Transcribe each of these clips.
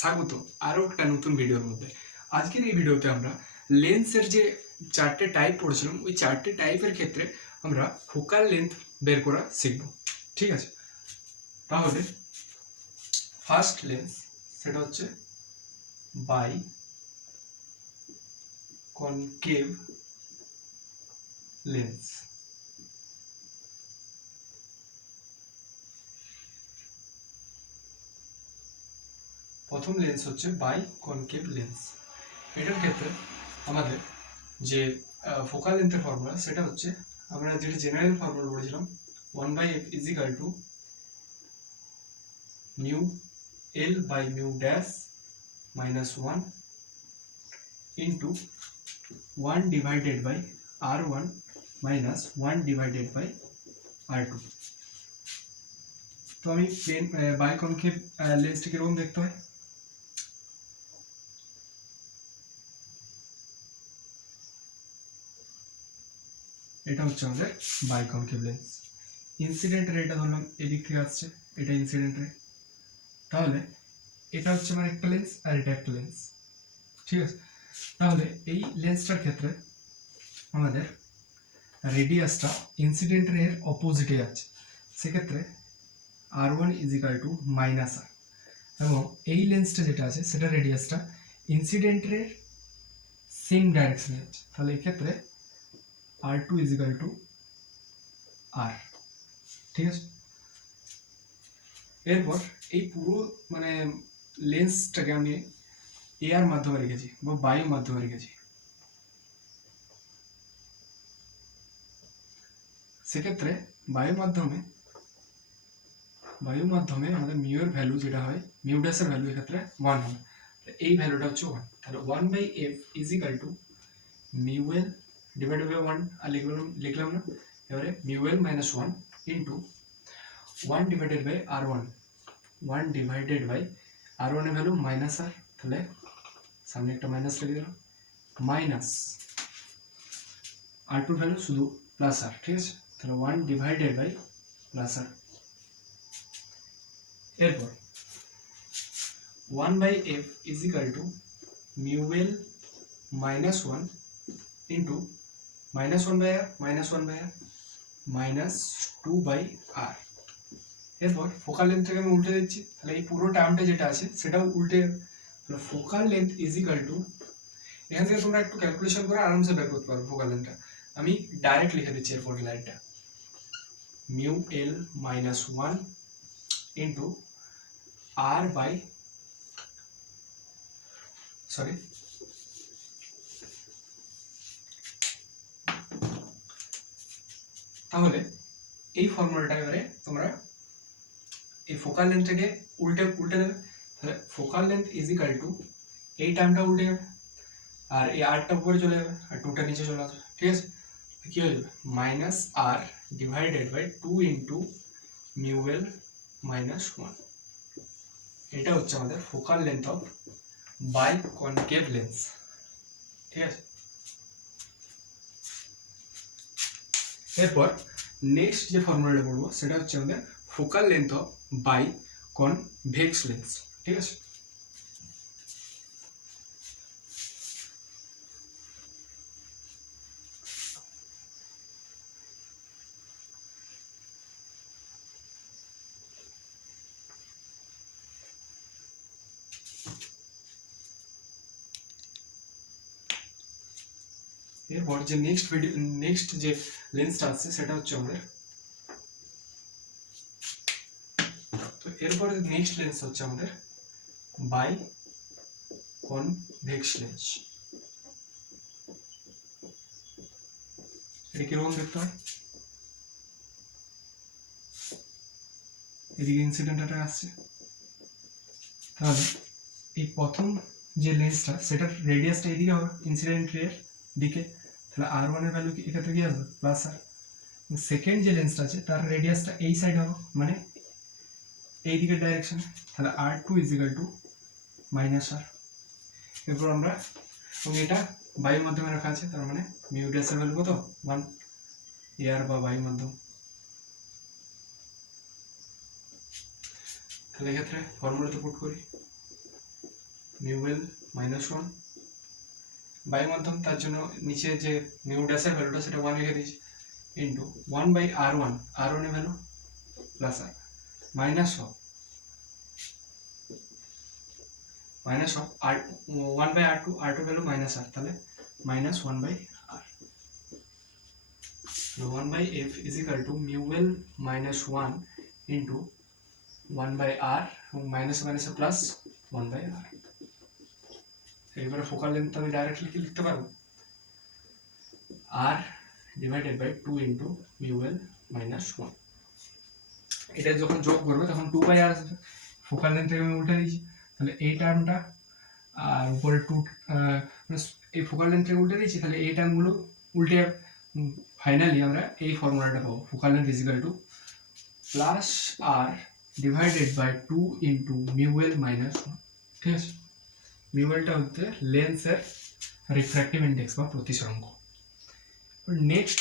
স্বাগত আরও একটা নতুন ভিডিওর মধ্যে। আজকের এই ভিডিওতে আমরা লেন্সের যে চারটে টাইপ পড়েছিলাম, ওই চারটে টাইপের ক্ষেত্রে আমরা ফোকাল লেন্থ বের করা শিখব। ঠিক আছে, তাহলে ফার্স্ট লেন্স সেটা হচ্ছে বাই কনকেভ লেন্স। প্রথম লেন্স হচ্ছে বাই কনকেভ লেন্স। এটার ক্ষেত্রে আমাদের যে ফোকাল লেন্থের ফর্মুলা সেটা হচ্ছে, আমরা যেটা জেনারেল ফর্মুলা পড়েছিলাম, 1/f equal to mu L by mu dash minus 1 into 1 divided by r1 minus 1 divided by r2। তো আমি প্লেন বাই কনকেভ লেন্সটা কিরকম দেখতে হয়, এটা হচ্ছে আমাদের বাই কনকেভ লেন্স। ইনসিডেন্ট রে এটা ধরলাম এদিক থেকে আসছে, এটা ইনসিডেন্ট রে, তাহলে এটা হচ্ছে আমার একটা লেন্স আর এটা একটা লেন্স। ঠিক আছে, তাহলে এই লেন্সটার ক্ষেত্রে আমাদের রেডিয়াসটা ইনসিডেন্ট রের অপোজিটে যাচ্ছে, সেক্ষেত্রে r1 is equal two minus r, এবং এই লেন্সটা যেটা আছে সেটা রেডিয়াসটা ইনসিডেন্ট রের সেম ডাইরেকশনে যাচ্ছে, তাহলে এক্ষেত্রে r2 ইজিক্যাল টু r। ঠিক আছে, এরপর এই পুরো মানে লেন্সটাকে আমি এয়ার মাধ্যমে রেখেছি বা বায়ু মাধ্যমে রেখেছি, সেক্ষেত্রে বায়ু মাধ্যমে আমাদের মিউ এর ভ্যালু যেটা হয়, মিউ ড্যাশ এর ভ্যালু এক্ষেত্রে 1 হবে, এই ভ্যালুটা হচ্ছে 1। তাহলে 1/f equal to mu L divided by 1, আর লিখলাম না, এবারে mu L minus 1 into 1 divided by r1, 1 divided by r1 এর ভ্যালু মাইনাস r, তাহলে সামনে একটা মাইনাস লিখে দিলাম, মাইনাস r2 ভ্যালু শুধু প্লাস r। ঠিক আছে, তাহলে 1 ডিভাইডেড বাই প্লাস r। এরপর 1/f equal to mu L minus 1 into minus 1/r minus 2/r। এরপর ফোকাল লেন্থটাকে আমি উল্টে দিচ্ছি, তাহলে এই পুরো টার্মটা যেটা আছে সেটাও উল্টে যাবে। তাহলে ফোকাল লেন্থ ইজিক্যাল টু, এখান থেকে তোমরা একটু ক্যালকুলেশন করে আরামসে বের করতে পারো ফোকাল লেন্থটা, আমি ডাইরেক্ট লিখে দিচ্ছি এর ফর্মুলাটা, mu L minus 1 into r by তাহলে এই ফর্মুলাটা এবারে তোমরা এই ফোকাল লেন্থটাকে উল্টে দেবে, তাহলে ফোকাল লেন্থ ইজিক্যাল টু, এই টার্মটা উল্টে যাবে আর এই আরটা উপরে চলে যাবে আর 2টা নিচে চলে আসবে। ঠিক আছে, কি হয়ে যাবে, minus r divided by 2 into mu L minus 1। এটা হচ্ছে আমাদের focal length of by concave lens. ঠিক আছে, এরপর নেক্সট যে ফর্মুলাটা পড়বো সেটা হচ্ছে আমাদের focal length of by convex lens. ঠিক আছে, এরপর যে নেক্সট যে লেন্সটা আছে সেটা হচ্ছে আমাদের, তো এরপরে নেক্সট লেন্স হচ্ছে আমাদের বাই কনভেক্স লেন্স। এটা কিরকম দেখতে হয়, এদিকে ইনসিডেন্টটা আসছে, তাহলে এই প্রথম যে লেন্সটা সেটার রেডিয়াসটা এদিকে হবে ইনসিডেন্ট রের দিকে, তাহলে r1 এর ভ্যালু এক্ষেত্রে কি আসবে, প্লাস r। সেকেন্ড যে লেন্সটা আছে তার রেডিয়াসটা এই সাইড হবে, মানে এই দিকের ডাইরেকশন, তাহলে r2 is equal two minus r। এরপর আমরা, এবং এটা বায়ুর মাধ্যমে রাখা আছে, তার মানে মিউ ড্যাশ এর ভ্যালু কত, 1, এয়ার বা বায়ুর মাধ্যম। তাহলে এক্ষেত্রে ফর্মুলাতে পুট করি, মিউ এল মাইনাস ওয়ান, বায়ু মাধ্যম তার জন্য নিচে যে মিউ ড্যাশের ভ্যালুটা সেটা ওয়ান রেখে দিয়েছি, into one by R one, R ওয়ানের value plus R, minus of R one by R two, R two value minus R, তাহলে minus one by R, one by F is equal to mu L minus one into one by R, এবং minus মাইনাসে plus one by আর। এবারে focal length আমি directly কি লিখতে পারবো, R divided by two into mu L minus one. এটা যখন যোগ করবে তখন টু বাই আর আসবে, ফোকাল লেন্থটাকে আমি উল্টে দিয়েছি, তাহলে এই টার্মটা আর উপরে টু, এই ফোকাল লেন্থটাকে উল্টে দিয়েছি, তাহলে এই টার্মগুলো উল্টে ফাইনালি আমরা এই ফর্মুলাটা পাবো, focal length is equal to plus R divided by two into mu L minus one. ঠিক আছে, মিউ এলটা হচ্ছে লেন্সের রিফ্র্যাক্টিভ ইন্ডেক্স বা প্রতিসরাঙ্ক। নেক্সট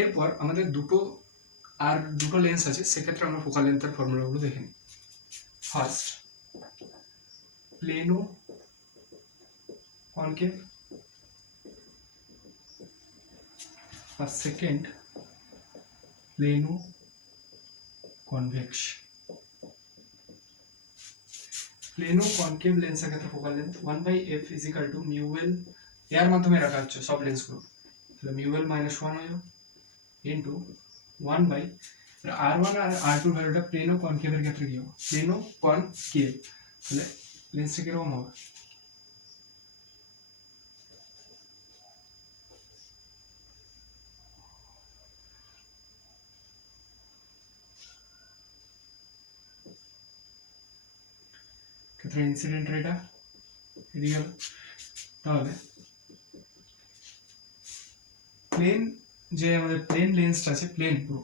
এরপর আমাদের দুটো লেন্স আছে, সেক্ষেত্রে আমরা ফোকাল লেন্থের ফর্মুলাগুলো দেখে নিই। ফার্স্ট প্লেনো কনকেভ, আর second plano convex. Plano concave লেন্সের ক্ষেত্রে focal length one by F is equal to mu L, এর মাধ্যমে রাখা হচ্ছে সব লেন্সগুলো, তাহলে মিউ এল মাইনাস ওয়ান হয়ে যাবে into one by R one আর আর টুর ভ্যালুটা প্লেনো কনকেভের ক্ষেত্রে কি হবে, প্লেনো কনকেভ, তাহলে লেন্সটা কিরকম হবে, ক্ষেত্রে ইনসিডেন্ট রেটা এদিকে গেল, তাহলে প্লেন যে আমাদের প্লেন লেন্সটা আছে, প্লেন পুরো,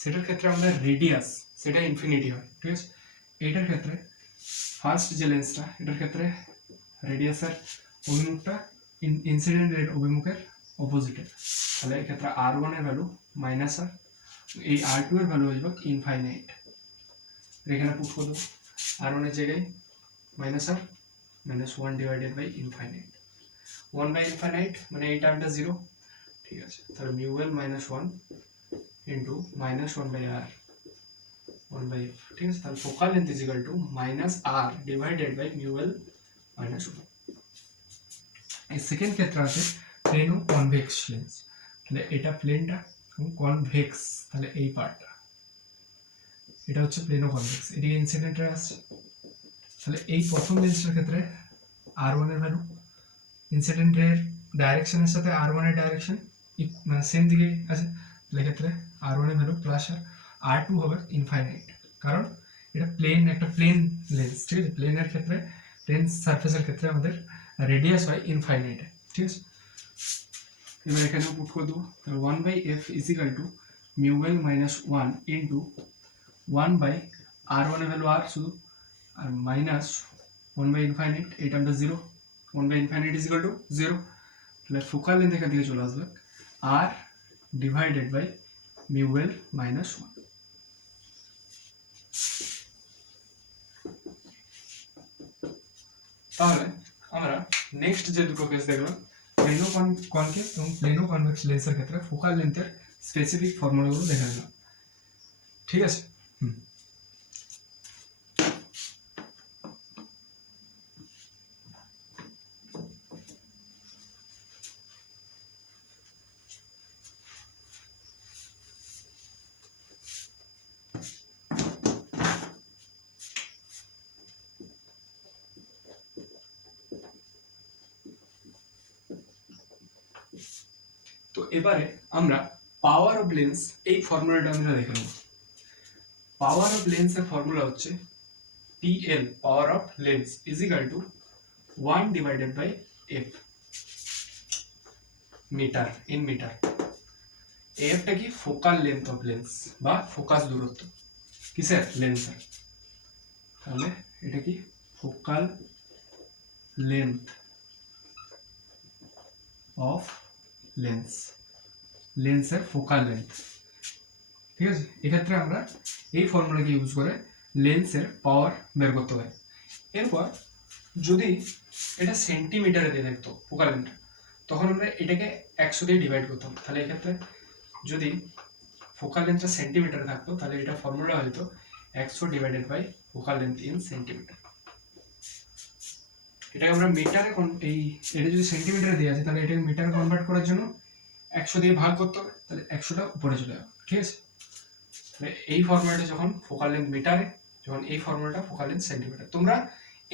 সেটার ক্ষেত্রে আমাদের রেডিয়াস সেটা ইনফিনিটি হয়। ঠিক আছে, এইটার ক্ষেত্রে ফার্স্ট যে লেন্সটা, এটার ক্ষেত্রে রেডিয়াসের অভিমুখটা ইনসিডেন্ট রেট অভিমুখের অপোজিটে, তাহলে এক্ষেত্রে আর ওয়ান এর ভ্যালু মাইনাস আর, এই আর টু এর ভ্যালু হয়ে যাবে ইনফাইনাইট। এখানে পুট করে দেবো আর ওয়ানের জায়গায় minus R minus one divided by infinite, one by infinite মানে এই টার্মটা জিরো। ঠিক আছে, তাহলে mu L minus one into minus one by R one by F. ঠিক আছে, তাহলে focal length is equal to minus R divided by mu L minus one. এই সেকেন্ড ক্ষেত্রে আছে প্লেনো কনভেক্স লেন্স, তাহলে এটা প্লেনটা এবং কনভেক্স, তাহলে এই পার্টটা, এটা হচ্ছে প্লেনো কনভেক্স, এদিকে ইনসিডেন্ট রে আসছে, তাহলে এই প্রথম লেন্সটার ক্ষেত্রে আর ওয়ান এর ভ্যালু ইনসিডেন্ট রের ডাইরেকশনের সাথে আর ওয়ান এর ডাইরেকশন মানে সেম দিকে আছে, তাহলে ক্ষেত্রে আর ওয়ান এর ভ্যালু প্লাস আর টু হবে ইনফাইনাইট, কারণ এটা প্লেন, একটা প্লেন লেন্স। ঠিক আছে, প্লেনের ক্ষেত্রে, প্লেন সারফেসের ক্ষেত্রে আমাদের রেডিয়াস হয় ইনফাইনাইট। ঠিক আছে, এবার এখানেও পুট করে দেবো, তাহলে one by F is equal to mu L minus one into one by R ওয়ানের ভ্যালু আর শুধু, আর মাইনাস ওয়ান বাই ইনফাইনাইট, এই টার্মটা zero, one by infinite is equal to zero, তাহলে ফোকাল লেন্থ এখান থেকে চলে আসবে R divided by mu L minus one. তাহলে আমরা নেক্সট যে দুটো কেস দেখলাম, প্লেনো কনকেভ এবং প্লেনো কনভেক্স লেন্সের ক্ষেত্রে ফোকাল লেন্থের স্পেসিফিক ফর্মুলাগুলো দেখে নিলাম। ঠিক আছে, তো এবারে আমরা পাওয়ার অফ লেন্স এই ফর্মুলাটা আমরা দেখে নেব। পাওয়ার অফ লেন্সের ফর্মুলা হচ্ছে PL, power of lens, is equal to 1 divided by F, metre in metre. এফটা কি, ফোকাল লেন্থ অফ লেন্স বা ফোকাস দূরত্ব কিসের, লেন্সের, তাহলে এটা কি ফোকাল লেন্থ অফ লেন্স, লেন্সের ফোকাল লেন্থ। ঠিক আছে, এক্ষেত্রে আমরা এই ফর্মুলাকে ইউজ করে লেন্সের পাওয়ার বের করতে পারি। এরপর যদি এটা সেন্টিমিটারে দিয়ে দেখতো ফোকাল লেন্থটা, তখন আমরা এটাকে 100 দিয়ে ডিভাইড করতাম। তাহলে এক্ষেত্রে যদি ফোকাল লেন্থটা সেন্টিমিটারে থাকতো তাহলে এটা ফর্মুলা হয়তো 100 divided by focal length in centimetre. এটাকে আমরা মিটারে এটা যদি সেন্টিমিটারে দেওয়া আছে তাহলে এটাকে মিটারে কনভার্ট করার জন্য 100 দিয়ে ভাগ করতে হবে, তাহলে 100টা উপরে চলে যাবে। ঠিক আছে, তাহলে এই ফর্মুলাটা যখন ফোকাল লেন্থ মিটারে, যখন এই ফর্মুলাটা ফোকাল লেন্থ সেন্টিমিটার। তোমরা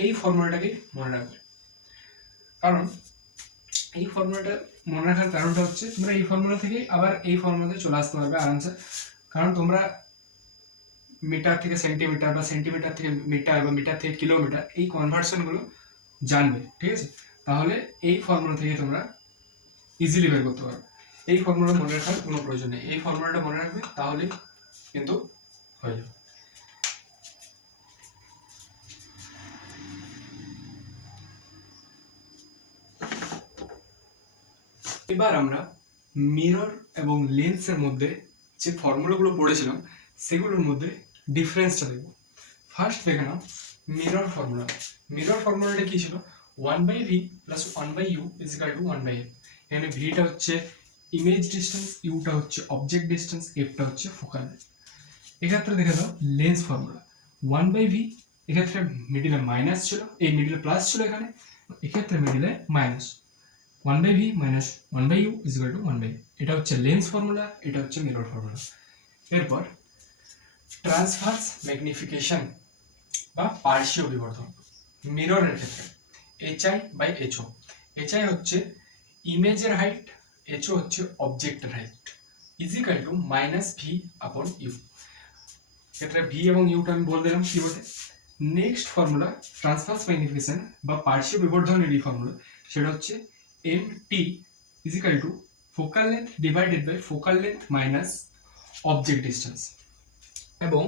এই ফর্মুলাটাকে মনে রাখবে, কারণ এই ফর্মুলাটা মনে রাখার কারণটা হচ্ছে তোমরা এই ফর্মুলা থেকে আবার এই ফর্মুলাতে চলে আসতে পারবে আরামসে। কারণ তোমরা মিটার থেকে সেন্টিমিটার বা সেন্টিমিটার থেকে মিটার বা মিটার থেকে কিলোমিটার এই কনভার্সনগুলো জানবে। ঠিক আছে, তাহলে এই ফর্মুলা থেকে তোমরা ইজিলি বের করতে পারবে। এই ফর্মুলা মনে রাখার কোনো প্রয়োজন নেই, এই ফর্মুলাটা মনে রাখবে তাহলে কিন্তু হয়ে যাবে। এবার আমরা মিরর এবং লেন্সের মধ্যে যে ফর্মুলাগুলো পড়েছিলাম সেগুলোর মধ্যে ডিফারেন্সটা দেখব। ফার্স্ট দেখে নাও মিরর ফর্মুলা। মিরর ফর্মুলাটা কি ছিল? 1/v plus 1/u is equal two 1/f। এখানে ভিটা হচ্ছে ইমেজ ডিস্টেন্স, ইউটা হচ্ছে অবজেক্ট ডিস্টেন্স, এফটা হচ্ছে ফোকাল। এক্ষেত্রে দেখে দাও লেন্স ফর্মুলা 1/v, এক্ষেত্রে মিডিলে মাইনাস ছিল, এই মিডিলে প্লাস ছিল, এখানে এক্ষেত্রে মিডিলে minus. 1/v minus 1/u is equal to 1/v। এটা হচ্ছে লেন্স ফর্মুলা, এটা হচ্ছে মিরর ফর্মুলা। এরপর ট্রান্সভার্স ম্যাগনিফিকেশন বা পার্শ্বীয় বিবর্ধন মিররের ক্ষেত্রে hi/ho। hi হচ্ছে ইমেজের হাইট, ho হচ্ছে অবজেক্টের height, is equal two -v/u। ক্ষেত্রে v এবং ইউটা আমি বলে দিলাম কি বলতে। নেক্সট ফর্মুলা ট্রান্সভার্স ম্যাগনিফিকেশন বা পার্শ্বীয় বিবর্ধনের এই ফর্মুলা, সেটা হচ্ছে mt is equal to focal length divided by focal length minus object distance। এবং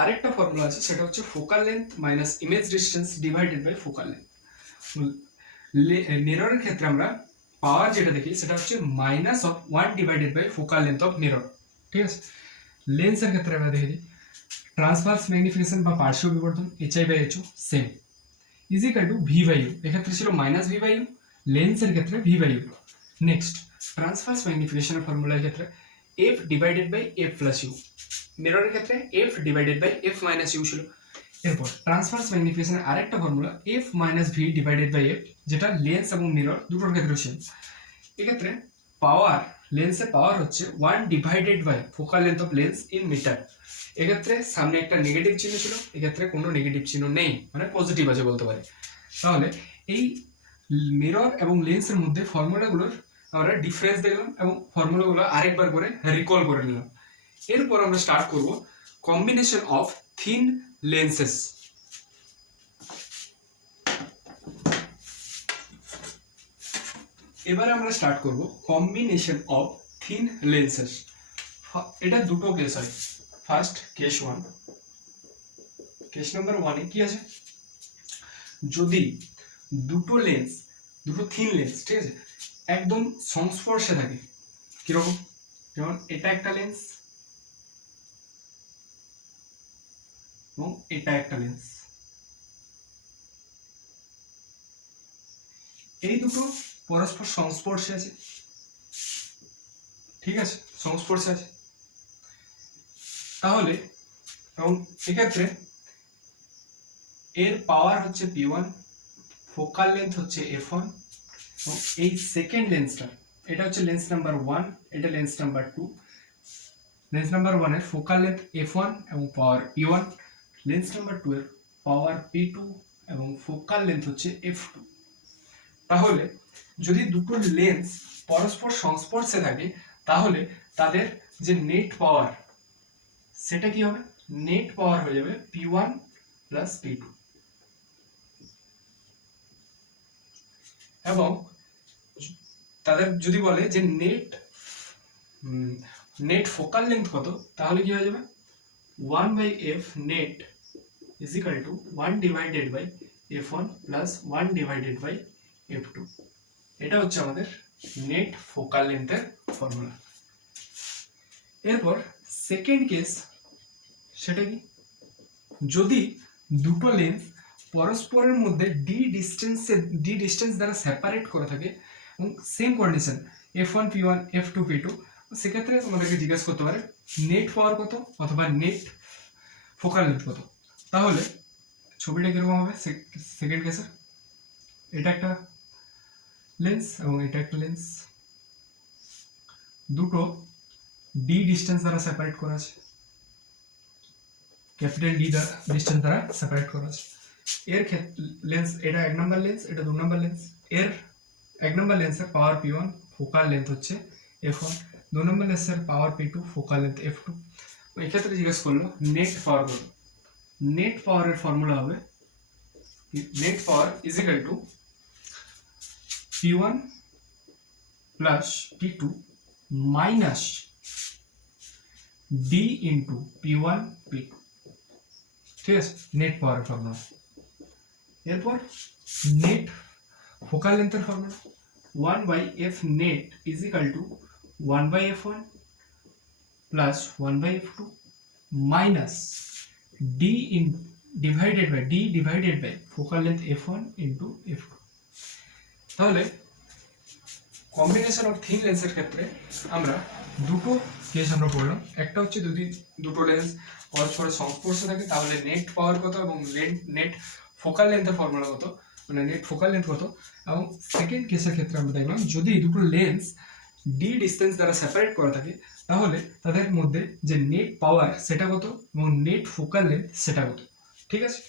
আরেকটা ফর্মুলা আছে সেটা হচ্ছে focal length minus image distance divided by focal length। মিররের ক্ষেত্রে আমরা পাওয়ার যেটা দেখি সেটা হচ্ছে -1 divided by focal length of mirror। ঠিক আছে, লেন্সের ক্ষেত্রে আমরা দেখি ট্রান্সভার্স ম্যাগনিফিকেশন বা পার্শ্বীয় বিবর্ধন hi/ho same is equal two v/u। এক্ষেত্রে ছিল -v/u, লেন্সের ক্ষেত্রে v/u। নেক্সট ট্রান্সভার্স ম্যাগনিফিকেশনের ফর্মুলার ক্ষেত্রে f divided by f plus u, মিররের ক্ষেত্রে f divided by f minus u ছিল। এরপর ট্রান্সভার্স ম্যাগনিফিকেশনের আরেকটা formula f minus v divided by f, যেটা লেন্স এবং মিরর দুটোর ক্ষেত্রে সেম। এক্ষেত্রে পাওয়ার, লেন্সের পাওয়ার হচ্ছে 1 divided by focal length of lens in metre. এক্ষেত্রে সামনে একটা নেগেটিভ চিহ্ন ছিল, এক্ষেত্রে কোনো নেগেটিভ চিহ্ন নেই, মানে পজিটিভ আছে বলতে পারি। তাহলে এই মিরর এবং লেন্সের মধ্যে ফর্মুলাগুলোর আমরা ডিফারেন্স দেখলাম এবং ফর্মুলাগুলো আরেকবার করে রিকল করে নিলাম। এরপর আমরা স্টার্ট করব কম্বিনেশন অফ থিন লেন্সেস। এবার আমরা স্টার্ট করব কম্বিনেশন অফ থিন লেন্সেস। এটা দুটো কেস হয়। ফার্স্ট কেস 1, কেস নাম্বার 1 এ কি আছে, যদি দুটো লেন্স, দুটো থিন লেন্স, ঠিক আছে, একদম সংস্পর্শে থাকে। কিরকম? যেমন এটা একটা লেন্স এবং এটা একটা লেন্স, এই দুটো পরস্পর সংস্পর্শে আছে। ঠিক আছে, সংস্পর্শে আছে। তাহলে এবং এক্ষেত্রে এর পাওয়ার হচ্ছে p1, ফোকাল লেন্থ হচ্ছে f1, এবং এই সেকেন্ড লেন্সটা, এটা হচ্ছে লেন্স নাম্বার 1, এটা লেন্স নাম্বার 2। লেন্স নাম্বার 1 এর ফোকাল লেন্থ f1 এবং পাওয়ার p1, লেন্স নাম্বার 2 এর পাওয়ার p2 এবং ফোকাল লেন্থ হচ্ছে f2। তাহলে যদি দুটো লেন্স পরস্পর সংস্পর্শে থাকে তাহলে তাদের যে নেট পাওয়ার সেটা কি হবে? নেট পাওয়ার হয়ে যাবে p1 প্লাস p2। এবং তাদের যদি বলে যে নেট ফোকাল লেন্থ কত, তাহলে কি হয়ে যাবে 1/f net is equal to 1 divided by f1 plus 1 divided by f2। এটা হচ্ছে আমাদের নেট ফোকাল লেন্থের ফর্মুলা। এরপর সেকেন্ড কেস, সেটা কি, যদি দুটো লেন্স পরস্পরের মধ্যে ডি ডিস্টেন্স দ্বারা সেপারেট করে থাকে এবং same condition f1 p1 f2 p2, সেক্ষেত্রে তোমাদেরকে জিজ্ঞেস করতে পারে নেট পাওয়ার কত অথবা নেট ফোকাল লেন্থ কত। তাহলে ছবিটা কিরকম হবে সেকেন্ড কেসে, এটা একটা লেন্স এবং এটা একটা লেন্স, দুটো ডি ডিস্টেন্স দ্বারা সেপারেট করা আছে, ক্যাপিটাল ডি ডিস্টেন্স দ্বারা সেপারেট করা আছে। এর ক্ষেত্রে লেন্স, এটা এক নম্বর লেন্স, এটা দু নম্বর লেন্স। এর এক নম্বর লেন্সের পাওয়ার p1, ফোকাল লেন্থ হচ্ছে f1, দু নম্বর লেন্সের পাওয়ার p2, ফোকাল লেন্থ f2। এই ক্ষেত্রে জিজ্ঞেস করলো নেট পাওয়ার কত। নেট পাওয়ারের ফর্মুলা হবে net power is equal to p1 plus p2 minus d into p1 p2, ঠিক আছে, নেট পাওয়ারের ফর্মুলা। এরপর নেট ফোকাল লেন্থের ফর্মুলা 1/f net is equal to 1/f1 plus 1/f2 minus d divided by focal length f1 into f2। তাহলে combination of thin লেন্সের ক্ষেত্রে আমরা দুটো কেস আমরা পড়লাম। একটা হচ্ছে যদি দুটো লেন্স পরস্পরের সংস্পর্শে থাকে তাহলে নেট পাওয়ার কত এবং নেট ফোকাল লেন্থের ফর্মুলা কত, মানে নেট ফোকাল লেন্থ কত। এবং সেকেন্ড কেসের ক্ষেত্রে আমরা দেখলাম যদি দুটো লেন্স ডি ডিস্টেন্স দ্বারা সেপারেট করা থাকে তাহলে তাদের মধ্যে যে নেট পাওয়ার সেটা কত এবং নেট ফোকাল লেন্থ সেটা কত। ঠিক আছে।